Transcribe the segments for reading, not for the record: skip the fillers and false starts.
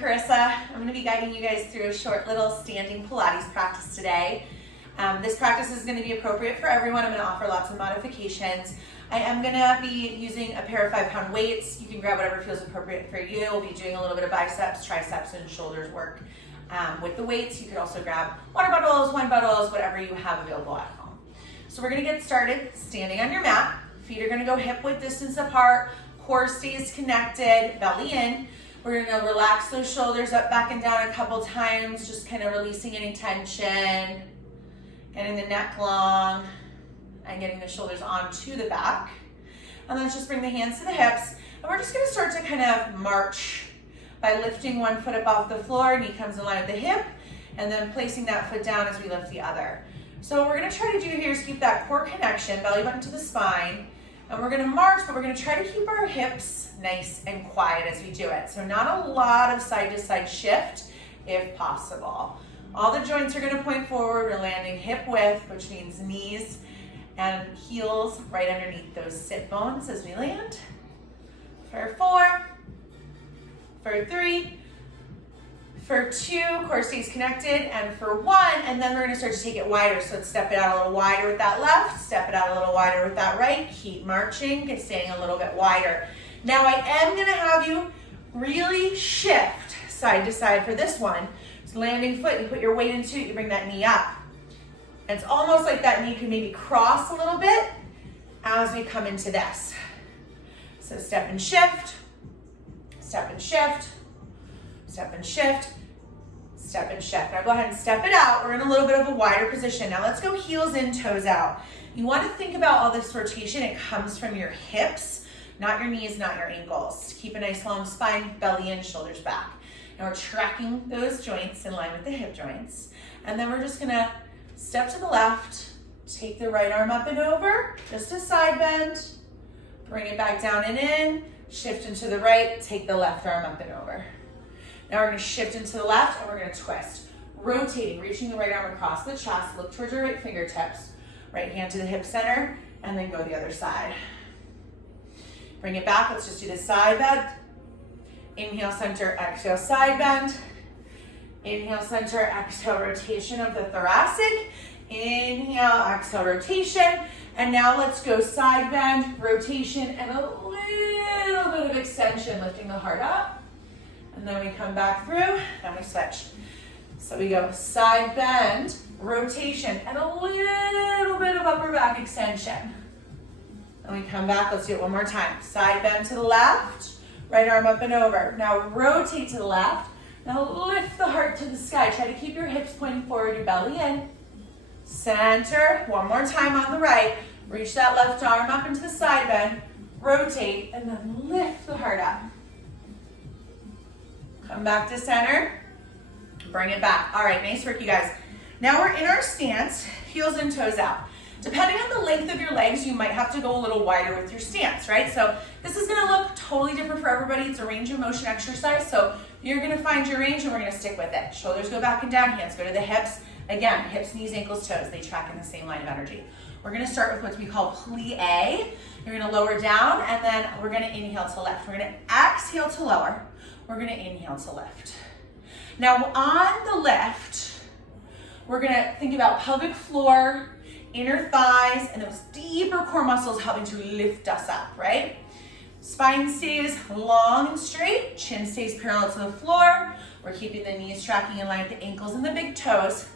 Carissa. I'm going to be guiding you guys through a short little standing Pilates practice today. This practice is going to be appropriate for everyone. I'm going to offer lots of modifications. I am going to be using a pair of 5-pound weights. You can grab whatever feels appropriate for you. We'll be doing a little bit of biceps, triceps, and shoulders work with the weights. You could also grab water bottles, wine bottles, whatever you have available at home. So we're going to get started standing on your mat. Feet are going to go hip width distance apart. Core stays connected, belly in. We're going to relax those shoulders up, back, and down a couple times, just kind of releasing any tension, getting the neck long, and getting the shoulders onto the back. And then let's just bring the hands to the hips. And we're just going to start to kind of march by lifting one foot up off the floor, knee comes in line with the hip, and then placing that foot down as we lift the other. So what we're going to try to do here is keep that core connection, belly button to the spine. And we're going to march, but we're going to try to keep our hips nice and quiet as we do it. So not a lot of side to side shift if possible. All the joints are going to point forward. We're landing hip width, which means knees and heels right underneath those sit bones as we land. For 4, for 3, for 2, core stays connected, and for 1, and then we're going to start to take it wider. So let's step it out a little wider with that left, step it out a little wider with that right, keep marching, staying a little bit wider. Now I am going to have you really shift side to side for this one. So landing foot, you put your weight into it, you bring that knee up. And it's almost like that knee can maybe cross a little bit as we come into this. So step and shift, step and shift, step and shift, step and shift. Now go ahead and step it out. We're in a little bit of a wider position. Now let's go heels in, toes out. You want to think about all this rotation. It comes from your hips, not your knees, not your ankles. Keep a nice long spine, belly in, shoulders back. Now we're tracking those joints in line with the hip joints. And then we're just going to step to the left, take the right arm up and over, just a side bend, bring it back down and in, shift into the right, take the left arm up and over. Now we're going to shift into the left and we're going to twist. Rotating, reaching the right arm across the chest, look towards your right fingertips, right hand to the hip center, and then go the other side. Bring it back, let's just do the side bend. Inhale, center, exhale, side bend. Inhale, center, exhale, rotation of the thoracic. Inhale, exhale, rotation. And now let's go side bend, rotation, and a little bit of extension, lifting the heart up. And then we come back through, then we switch. So we go side bend, rotation, and a little bit of upper back extension. Then we come back, let's do it one more time. Side bend to the left, right arm up and over. Now rotate to the left. Now lift the heart to the sky. Try to keep your hips pointing forward, your belly in. Center, one more time on the right. Reach that left arm up into the side bend, rotate, and then lift the heart up. Come back to center, bring it back. All right, nice work, you guys. Now we're in our stance, heels and toes out. Depending on the length of your legs, you might have to go a little wider with your stance, right? So this is gonna look totally different for everybody. It's a range of motion exercise, so you're gonna find your range and we're gonna stick with it. Shoulders go back and down, hands go to the hips. Again, hips, knees, ankles, toes, they track in the same line of energy. We're gonna start with what we call plie. You're gonna lower down and then we're gonna inhale to lift. We're gonna exhale to lower. We're gonna inhale to lift. Now on the lift, we're gonna think about pelvic floor, inner thighs, and those deeper core muscles helping to lift us up, right? Spine stays long and straight, chin stays parallel to the floor. We're keeping the knees tracking in line with the ankles and the big toes.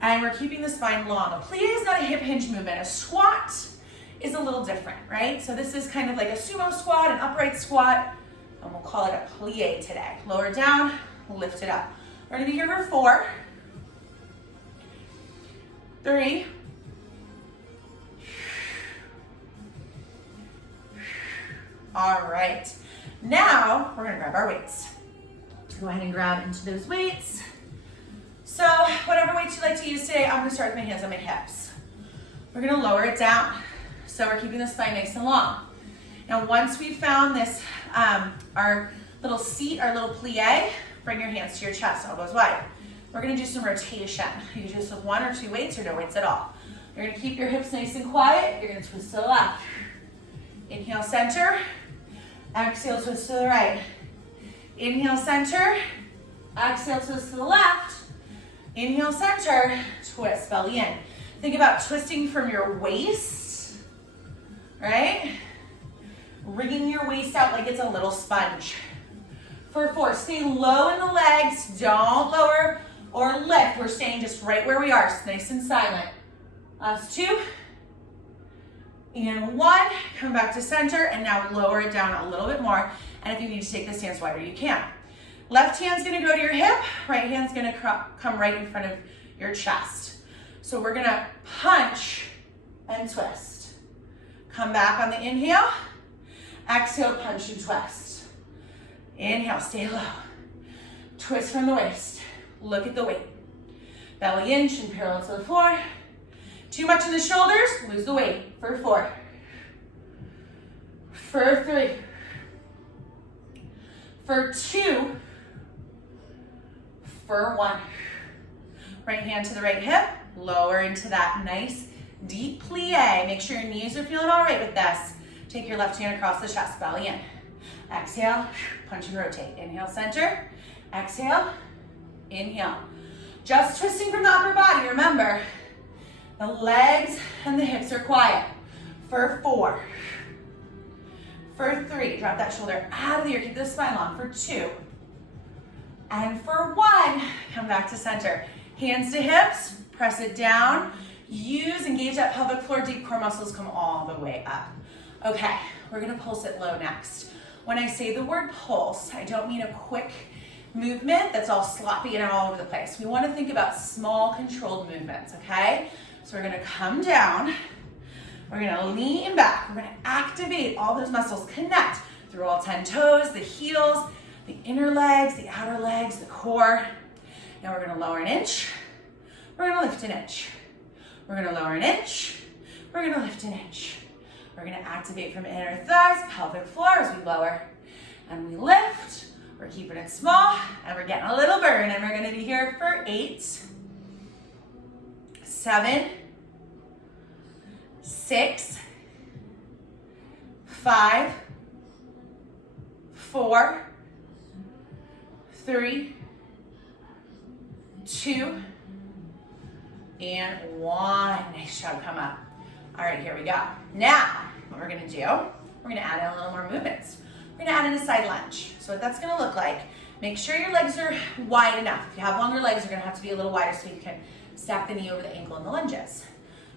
And we're keeping the spine long. A plie is not a hip hinge movement. A squat is a little different, right? So this is kind of like a sumo squat, an upright squat, and we'll call it a plie today. Lower down, lift it up. We're gonna be here for 4, 3, all right. Now we're gonna grab our weights. Go ahead and grab into those weights. So whatever weights you like to use today, I'm gonna start with my hands on my hips. We're gonna lower it down. So we're keeping the spine nice and long. Now once we've found this, our little seat, our little plie, bring your hands to your chest, elbows wide. We're gonna do some rotation. You can do this with 1 or 2 weights or no weights at all. You're gonna keep your hips nice and quiet. You're gonna twist to the left. Inhale, center. Exhale, twist to the right. Inhale, center. Exhale, twist to the left. Inhale, center, twist, belly in. Think about twisting from your waist, right? Wriggling your waist out like it's a little sponge. For 4, stay low in the legs. Don't lower or lift. We're staying just right where we are. It's nice and silent. Last 2. And 1. Come back to center, and now lower it down a little bit more. And if you need to take the stance wider, you can. Left hand's gonna go to your hip. Right hand's gonna come right in front of your chest. So we're gonna punch and twist. Come back on the inhale. Exhale, punch and twist. Inhale, stay low. Twist from the waist. Look at the weight. Belly in, chin parallel to the floor. Too much in the shoulders, lose the weight. For 4. For 3. For 2. For 1. Right hand to the right hip. Lower into that nice deep plie. Make sure your knees are feeling all right with this. Take your left hand across the chest, belly in. Exhale, punch and rotate. Inhale, center. Exhale, inhale. Just twisting from the upper body. Remember, the legs and the hips are quiet. For 4. For 3, drop that shoulder out of the ear. Keep the spine long. For 2. And for 1, come back to center. Hands to hips, press it down. Engage that pelvic floor, deep core muscles come all the way up. Okay, we're gonna pulse it low next. When I say the word pulse, I don't mean a quick movement that's all sloppy and all over the place. We wanna think about small controlled movements, okay? So we're gonna come down, we're gonna lean back, we're gonna activate all those muscles, connect through all 10 toes, the heels, the inner legs, the outer legs, the core. Now we're gonna lower an inch, we're gonna lift an inch. We're gonna lower an inch, we're gonna lift an inch. We're gonna activate from inner thighs, pelvic floor as we lower and we lift. We're keeping it small and we're getting a little burn, and we're gonna be here for 8, 7, 6, 5, 4, 3, 2, and 1. Nice job, come up. All right, here we go. Now, what we're gonna do, we're gonna add in a little more movements. We're gonna add in a side lunge. So what that's gonna look like, make sure your legs are wide enough. If you have longer legs, you're gonna have to be a little wider so you can stack the knee over the ankle in the lunges.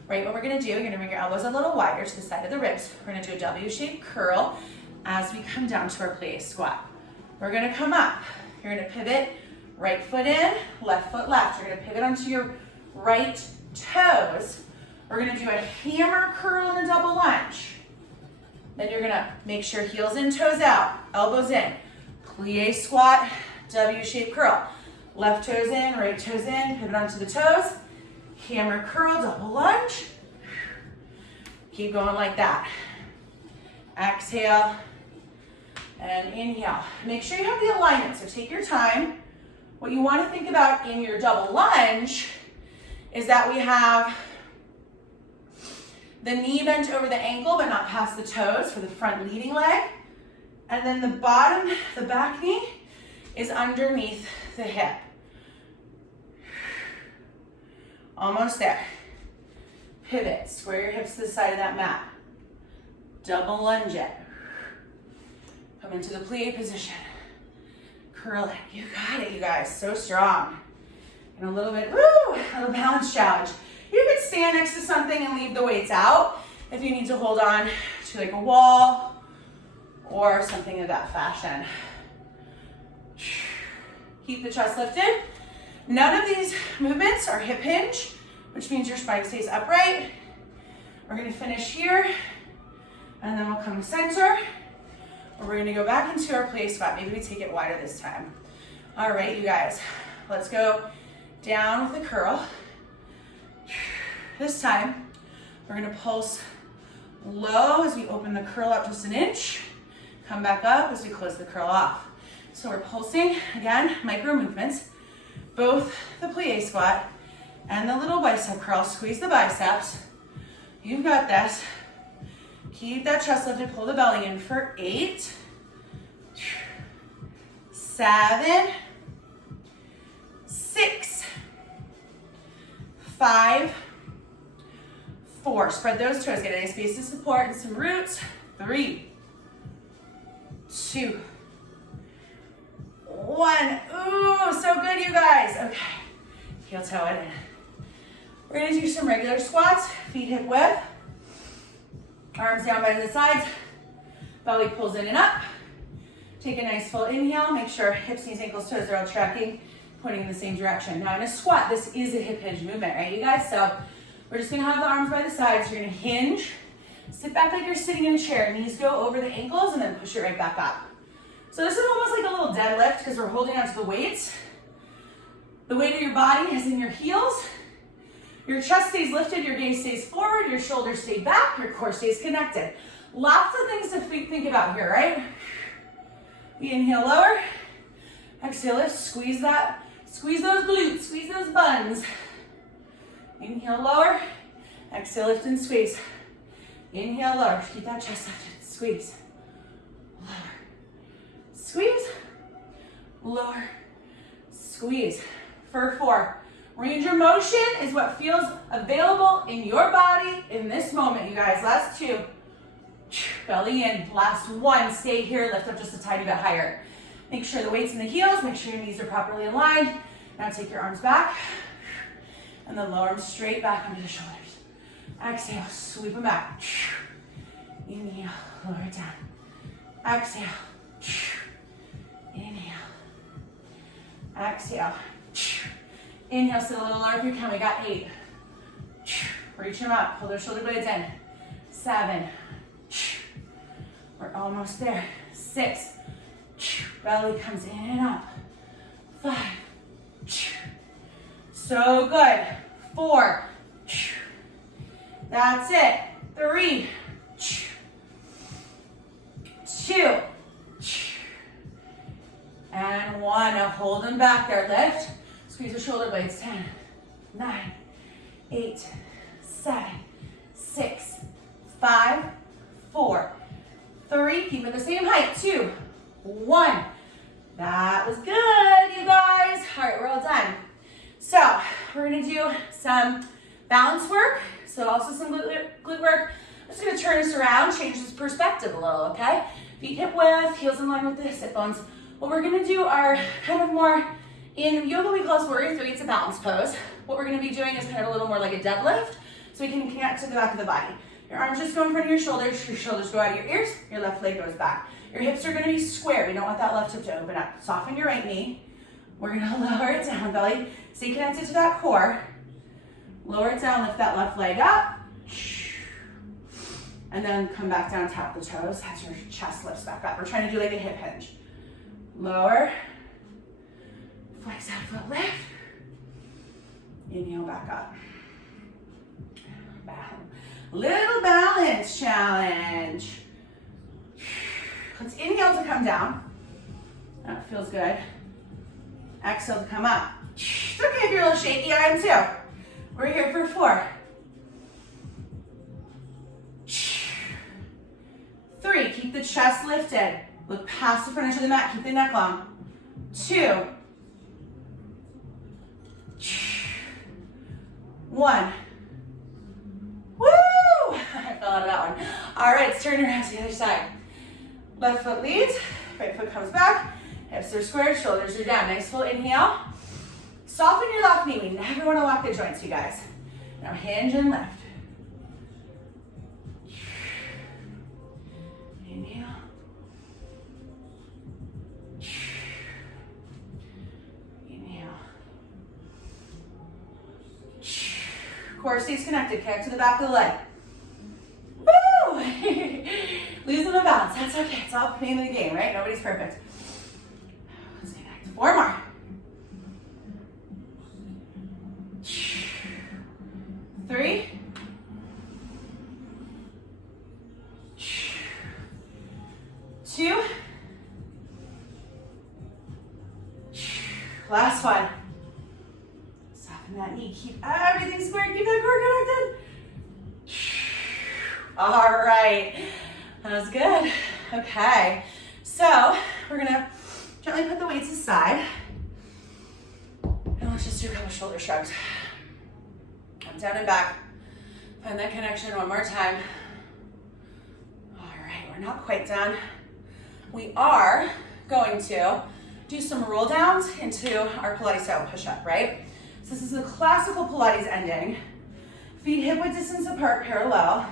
Right, what we're gonna do, you're gonna bring your elbows a little wider to the side of the ribs. We're gonna do a W-shaped curl as we come down to our plie squat. We're gonna come up. You're gonna pivot, right foot in, left foot left. You're gonna pivot onto your right toes. We're gonna do a hammer curl and a double lunge. Then you're gonna make sure heels in, toes out, elbows in. Plie squat, W-shaped curl. Left toes in, right toes in, pivot onto the toes. Hammer curl, double lunge. Keep going like that. Exhale and inhale. Make sure you have the alignment, so take your time. What you wanna think about in your double lunge is that we have the knee bent over the ankle but not past the toes for the front leading leg. And then the bottom, the back knee is underneath the hip. Almost there. Pivot, square your hips to the side of that mat. Double lunge it. Come into the plie position. Curl it. You got it, you guys. So strong. And a little bit, woo, a little balance challenge. You could stand next to something and leave the weights out if you need to hold on to like a wall or something of that fashion. Keep the chest lifted. None of these movements are hip hinge, which means your spine stays upright. We're gonna finish here, and then we'll come center, or we're gonna go back into our plie squat. Maybe we take it wider this time. All right, you guys, let's go down with the curl. This time, we're gonna pulse low as we open the curl up just an inch. Come back up as we close the curl off. So we're pulsing, again, micro movements. Both the plie squat and the little bicep curl. Squeeze the biceps. You've got this. Keep that chest lifted, pull the belly in for 8, 7, 6, 5, 4. Spread those toes. Get a nice base of support and some roots. 3, 2, 1. Ooh, so good, you guys. Okay, heel toe it in. We're gonna do some regular squats, feet hip width, arms down by the sides, belly pulls in and up. Take a nice full inhale. Make sure hips, knees, ankles, toes are all tracking, pointing in the same direction. Now in a squat, this is a hip hinge movement, right, you guys? So we're just gonna have the arms by the sides. You're gonna hinge, sit back like you're sitting in a chair. Knees go over the ankles and then push it right back up. So this is almost like a little deadlift because we're holding onto the weights. The weight of your body is in your heels. Your chest stays lifted, your gaze stays forward, your shoulders stay back, your core stays connected. Lots of things to think about here, right? We inhale, lower. Exhale, lift, squeeze that. Squeeze those glutes, squeeze those buns. Inhale, lower. Exhale, lift and squeeze. Inhale, lower. Keep that chest lifted. Squeeze. Lower. Squeeze. Lower. Squeeze. For 4. Range of motion is what feels available in your body in this moment, you guys. Last 2. Belly in. Last 1. Stay here. Lift up just a tiny bit higher. Make sure the weight's in the heels. Make sure your knees are properly aligned. Now take your arms back. And then lower them straight back onto the shoulders. Exhale. Sweep them back. Inhale. Lower it down. Exhale. Inhale. Exhale. Inhale. Sit a little lower if you can. We got 8. Reach them up. Pull those shoulder blades in. 7. We're almost there. 6. Belly comes in and up. 5. So good. 4. That's it. 3. 2. And 1. Now hold them back there. Lift. Squeeze the shoulder blades. 10, 9, 8, 7, 6, 5, 4, 3. Keep it the same height. 2, 1. That was good, you guys. All right, we're all done. So we're gonna do some balance work. So also some glute work. I'm just gonna turn this around, change this perspective a little, okay? Feet hip width, heels in line with the hip bones. What we're gonna do are kind of more, in yoga we call this warrior 3, it's a balance pose. What we're gonna be doing is kind of a little more like a deadlift, so we can connect to the back of the body. Your arms just go in front of your shoulders go out of your ears, your left leg goes back. Your hips are gonna be square, we don't want that left hip to open up. Soften your right knee. We're gonna lower it down, belly. Stay connected to that core. Lower it down, lift that left leg up. And then come back down, tap the toes as your chest lifts back up. We're trying to do like a hip hinge. Lower. Flex that foot, lift. Inhale, back up. Little balance challenge. Let's inhale to come down. That feels good. Exhale to come up. It's okay if you're a little shaky, I am too. We're here for 4. 3, keep the chest lifted. Look past the front edge of the mat, keep the neck long. 2. 1. Woo! I fell out of that one. All right, let's turn around to the other side. Left foot leads, right foot comes back. Hips are square, shoulders are down. Nice full inhale. Soften your left knee. We never want to lock the joints, you guys. Now hinge and lift. Inhale. Inhale. Core stays connected. Connect to the back of the leg. Woo! Losing the balance. That's okay. It's all name of the game, right? Nobody's perfect. Let's get back to 4 more. 3. 2. Last one. Soften that knee. Keep everything square. Keep that core connected. All right. That was good. Okay. So we're gonna Gently put the weights aside. And let's just do a couple shoulder shrugs. Up, down, and back. Find that connection one more time. All right, we're not quite done. We are going to do some roll downs into our Pilates style push-up, right? So this is the classical Pilates ending. Feet hip width distance apart, parallel.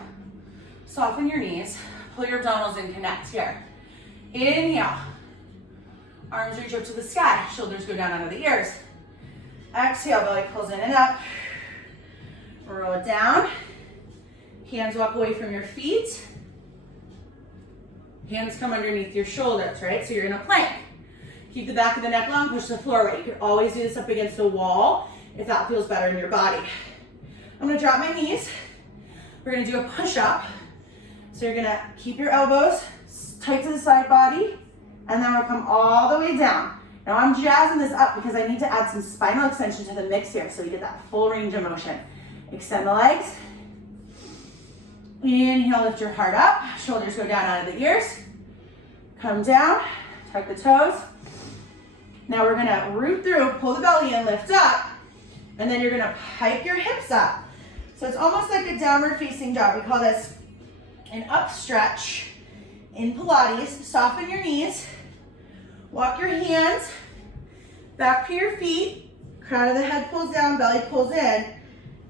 Soften your knees. Pull your abdominals in, connect here. Inhale. Arms reach up to the sky. Shoulders go down under the ears. Exhale, belly pulls in and up. Roll it down. Hands walk away from your feet. Hands come underneath your shoulders, right? So you're in a plank. Keep the back of the neck long, push the floor away. You can always do this up against a wall if that feels better in your body. I'm gonna drop my knees. We're gonna do a push-up. So you're gonna keep your elbows tight to the side body, and then we'll come all the way down. Now I'm jazzing this up because I need to add some spinal extension to the mix here so we get that full range of motion. Extend the legs. Inhale, lift your heart up. Shoulders go down out of the ears. Come down, tuck the toes. Now we're gonna root through, pull the belly in, lift up, and then you're gonna pike your hips up. So it's almost like a downward facing dog. We call this an up stretch in Pilates. Soften your knees. Walk your hands back to your feet. Crown of the head pulls down, belly pulls in.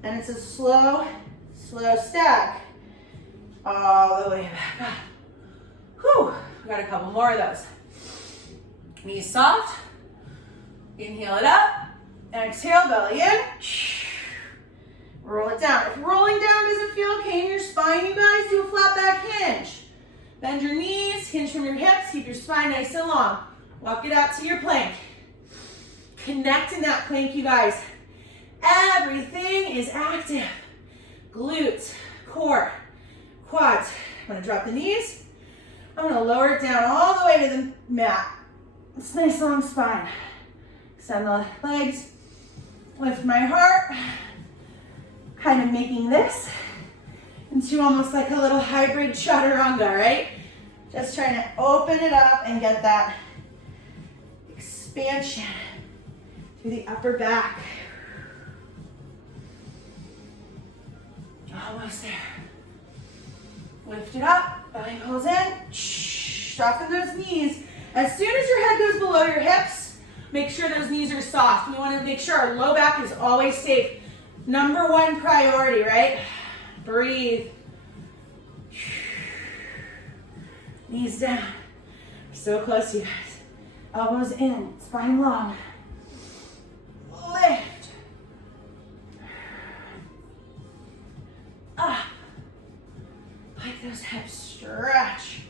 And it's a slow, slow stack all the way back up. Whew, we got a couple more of those. Knees soft. Inhale it up. Exhale, belly in. Roll it down. If rolling down doesn't feel okay in your spine, you guys, do a flat back hinge. Bend your knees, hinge from your hips, keep your spine nice and long. Walk it out to your plank. Connect in that plank, you guys. Everything is active. Glutes, core, quads. I'm gonna drop the knees. I'm gonna lower it down all the way to the mat. It's a nice long spine. Extend the legs, lift my heart. Kind of making this into almost like a little hybrid chaturanga, right? Just trying to open it up and get that expansion through the upper back. Almost there. Lift it up, belly pulls in. Soften those knees. As soon as your head goes below your hips, make sure those knees are soft. We want to make sure our low back is always safe. Number one priority, right? Breathe. Knees down. So close, you guys. Elbows in, spine long. Lift. Up. Like those hips, stretch.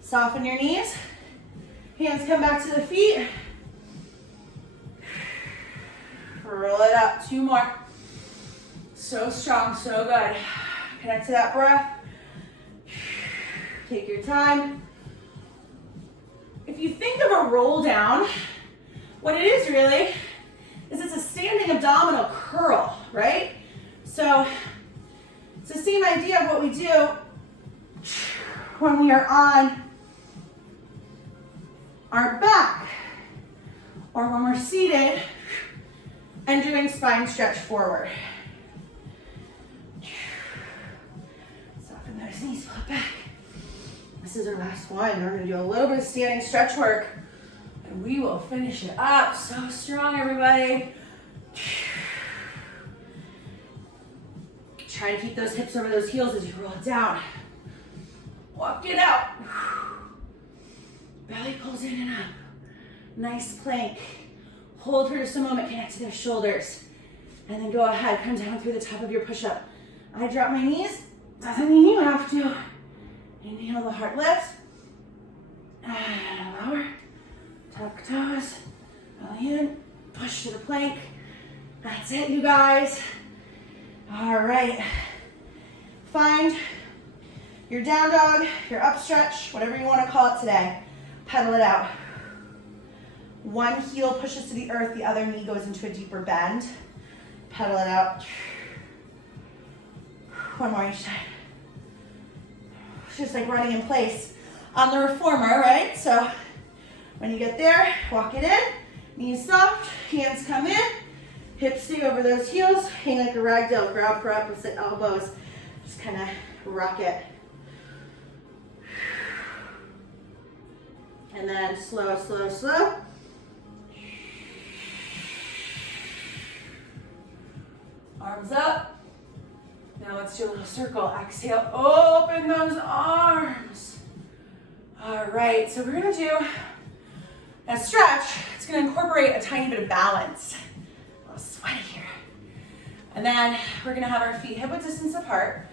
Soften your knees. Hands come back to the feet. Roll it up, 2 more. So strong, so good. Connect to that breath. Take your time. If you think of a roll down, what it is really is it's a standing abdominal curl, right? So it's the same idea of what we do when we are on our back or when we're seated and doing spine stretch forward. Soften those knees, flip back. This is our last one. We're gonna do a little bit of standing stretch work and we will finish it up. So strong, everybody. Try to keep those hips over those heels as you roll it down. Walk it out. Belly pulls in and up. Nice plank. Hold for just a moment, connect to those shoulders. And then go ahead, come down through the top of your push-up. I drop my knees, doesn't mean you have to. Inhale, the heart lifts. And lower, tuck toes, belly in, push to the plank. That's it, you guys. All right. Find your down dog, your up stretch, whatever you want to call it today. Pedal it out. One heel pushes to the earth, the other knee goes into a deeper bend. Pedal it out. One more each time. It's just like running in place. on the reformer, right? So when you get there, walk it in, knees soft, hands come in, hips stay over those heels, hang like a ragdoll, grab for opposite elbows, just kind of rock it. And then slow, slow, slow. Arms up. Now let's do a little circle. Exhale, open those arms. All right, so we're gonna do a stretch. It's gonna incorporate a tiny bit of balance. A little sweaty here. And then we're gonna have our feet hip width distance apart.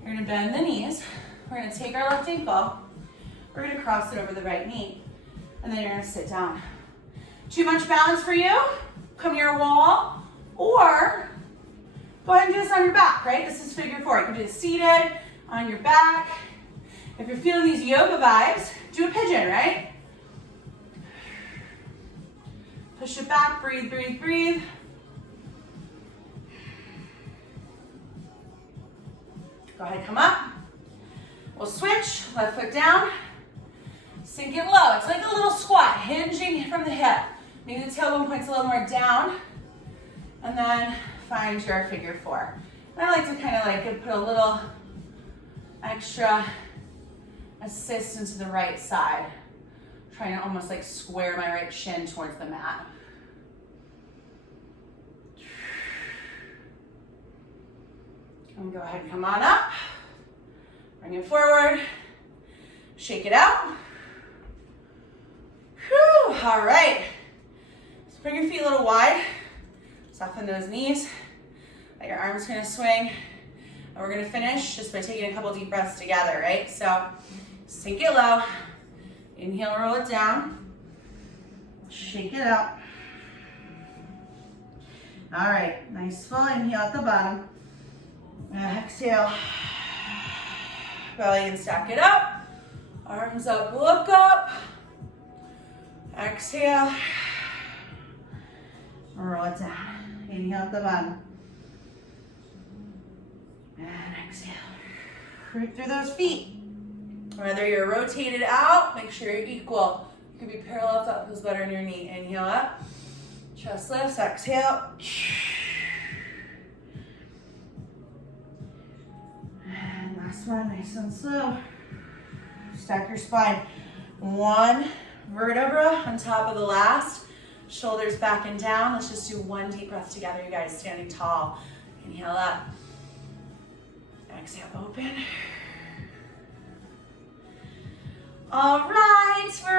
We're gonna bend the knees. We're gonna take our left ankle. We're gonna cross it over the right knee. And then you're gonna sit down. Too much balance for you? Come near a wall, or go ahead and do this on your back, right? This is figure four. You can do this seated, on your back. If you're feeling these yoga vibes, do a pigeon, right? Push it back, breathe, breathe, breathe. Go ahead, come up. We'll switch, left foot down. Sink it low. It's like a little squat, hinging from the hip. Maybe the tailbone points a little more down. And then find your figure four. And I like to kind of like put a little extra assist into the right side. Trying to almost like square my right shin towards the mat. And go ahead and come on up. Bring it forward. Shake it out. Whew, all right. So bring your feet a little wide. Soften those knees. Let your arms kind of swing. And we're gonna finish just by taking a couple deep breaths together, right? So sink it low. Inhale, roll it down. Shake it out. All right, nice full inhale at the bottom. Exhale. Belly and stack it up. Arms up, look up. Exhale. Roll it down. Inhale at the bottom. And exhale. Right through those feet. Whether you're rotated out, make sure you're equal. You could be parallel if that feels better in your knee. Inhale up. Chest lifts. Exhale. And last one, nice and slow. Stack your spine. One vertebra on top of the last. Shoulders back and down. Let's just do one deep breath together, you guys, standing tall. Inhale up. Exhale, open. All right, we're